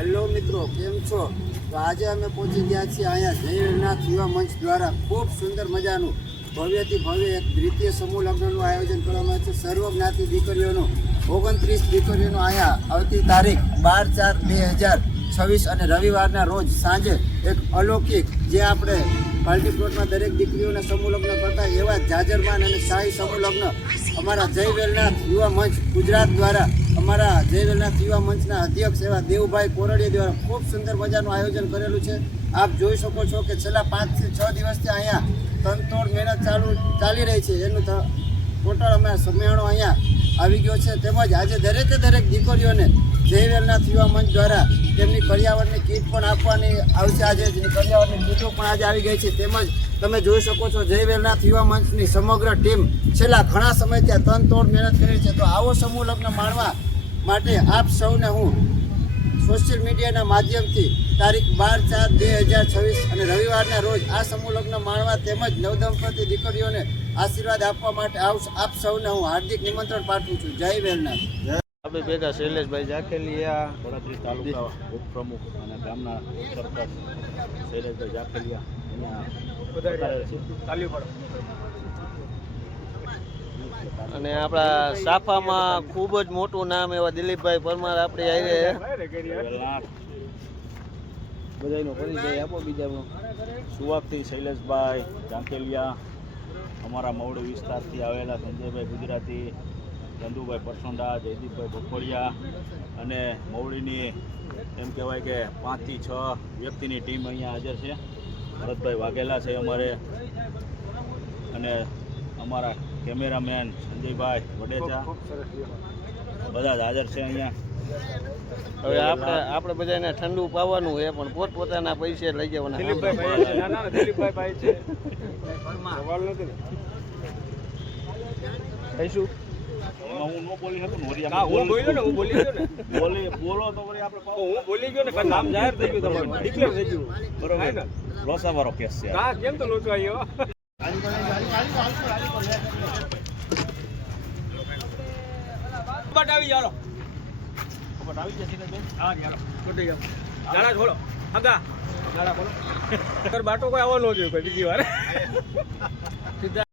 Hello મિત્રો, કેમ છો? તો આજે અમે પહોંચી ગયા છીએ અહીંયા જયવેલનાથ યુવા મંચ દ્વારા ખૂબ સુંદર મજાનું ભવ્યથી ભવ્ય એક દ્વિતીય સમૂહ લગ્નનું આયોજન કરવામાં આવ્યું છે. સર્વ જ્ઞાતિ દીકરીઓનું 29 દીકરીઓનું અહીંયા આવતી તારીખ 12/4/2026 અને રવિવારના રોજ સાંજે એક અલૌકિક જે આપણે પાર્ટી પ્લોટમાં દરેક દીકરીઓના સમૂહ લગ્ન કરતા એવા જાજરમાન અને શાહી સમૂહ લગ્ન અમારા જયવેલનાથ યુવા મંચ ગુજરાત દ્વારા અમારા જયવેલનાથ યુવા મંચના અધ્યક્ષ એવા દેવભાઈ કોરડિયા દ્વારા ખૂબ સુંદર મજાનું આયોજન કરેલું છે. આપ જોઈ શકો છો કે છેલ્લા 5 થી 6 દિવસથી અહીંયા તનતોડ મહેનત ચાલી રહી છે. એનું ટોટલ અમે સમેળો અહીંયા આવી ગયો છે. તેમજ આજે દરેકે દરેક દીકરીઓને જયવેલનાથ યુવા મંચ દ્વારા તેમની કરિયાવરની કીટ પણ આપવાની આવશે. આજે કરિયાવરની કીટો પણ આજે આવી ગઈ છે. તેમજ તમે જોઈ શકો છો જયવેલનાથ યુવા મંચની સમગ્ર ટીમ છેલ્લા ઘણા સમયથી તનતોડ મહેનત કરી છે. તો આવો સમૂહ લગ્ન માણવા માટે આપ સૌને હું સોશિયલ મીડિયાના માધ્યમથી તારીખ 12/4/2026 અને રવિવારના રોજ આ સમૂહ લગ્ન માણવા તેમજ નવદંપતિ દીકરીઓને આશીર્વાદ આપવા માટે આપ સૌને હું હાર્દિક નિમંત્રણ પાઠવું છું. જય વેલનાથ. આપણે ભેગા શૈલેષભાઈ જાખેલિયા, વડોદરા તાલુકા ઉપપ્રમુખ અને ગામના સરપંચ શૈલેષભાઈ જાખેલિયા અને આપણા સાફામાં ખૂબ જ મોટું નામ એવા દિલીપભાઈ પરમાર આપણે આવી બધાનો પરિચય આપો. બીજાનો સુવાકથી શૈલેષભાઈ જાખેલિયા, અમારા મવડી વિસ્તારથી આવેલા સંજયભાઈ ગુજરાતી, ચંદુભાઈ પરસોંડા, જયદીપભાઈ ભોપડિયા અને મવડીની એમ કહેવાય કે 5 થી 6 વ્યક્તિની ટીમ અહીંયા હાજર છે. ભરતભાઈ વાઘેલા છે અમારે અને અમારા કેમેરામેન સંજયભાઈ વડેચા બધા જ હાજર છે અહીંયા. હવે આપણે બધાને ઠંડુ પાવાનું છે પણ પોતપોતાના પૈસે લઈ જવાના. કહીશું હું નો બોલી શકું હું બોલ્યો ને હું બોલી ગયો ને બોલો તો વળી આપણે હું બોલી ગયો ને નામ જાહેર થઈ ગયું તમારું ડિક્લેર થઈ ગયું બરોબર ને. લોસા વાળો કેસ છે. હા કેમ તો લોચો આવ્યો બટ આવી જાલો બટ આવી જશે ને બેન. હા જાલો છોડી જાઓ જાળા છોડો આગા જાળા બોલો કર બાટો કોઈ આવો ન જોઈએ કોઈ બીજી વાર સીધા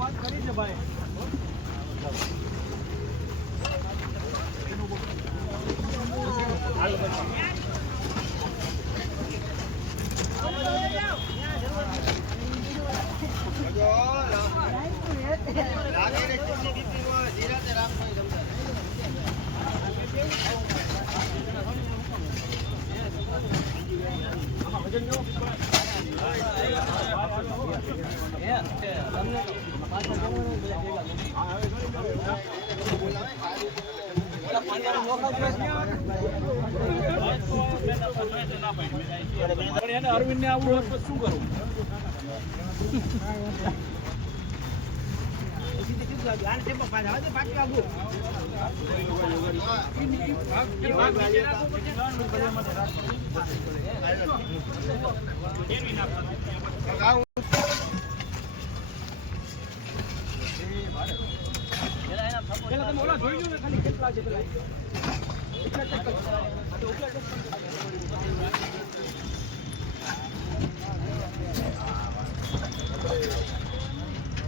વાત કરી છે ભાઈ. અરવિંદ ને આવું હોત શું કરું?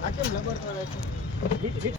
આ કેમ લબડતો રહે છે